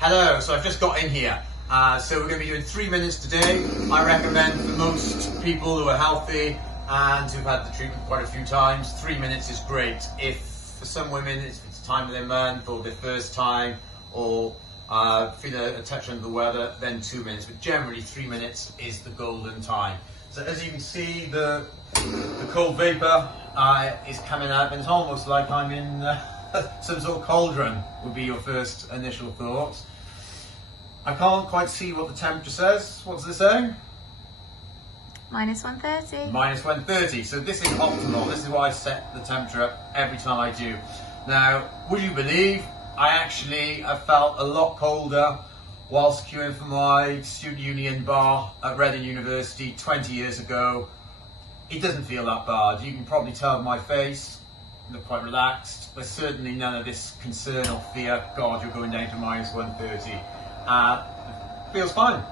Hello, so I've just got in here. So we're going to be doing 3 minutes today. I recommend for most people who are healthy and who've had the treatment quite a few times, 3 minutes is great. If for some women it's the time of their month or their first time or feeling a touch under the weather, then 2 minutes. But generally 3 minutes is the golden time. So as you can see, the cold vapor is coming up, and it's almost like I'm in some sort of cauldron would be your first initial thoughts. I can't quite see what the temperature says. What does it say? -130. -130. So this is optimal. This is why I set the temperature up every time I do. Now, would you believe I actually have felt a lot colder whilst queuing for my student union bar at Reading University 20 years ago. It doesn't feel that bad. You can probably tell by my face, I look quite relaxed. There's certainly none of this concern or fear, God, you're going down to -130. It feels fine.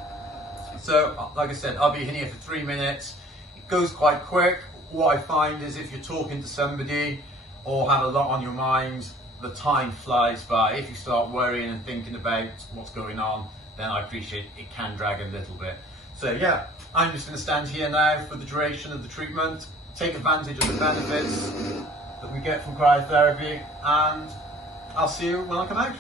So, like I said, I'll be in here for 3 minutes. It goes quite quick. What I find is if you're talking to somebody or have a lot on your mind, the time flies by. If you start worrying and thinking about what's going on, then I appreciate it can drag a little bit. So yeah, I'm just going to stand here now for the duration of the treatment, take advantage of the benefits that we get from cryotherapy, and I'll see you when I come out.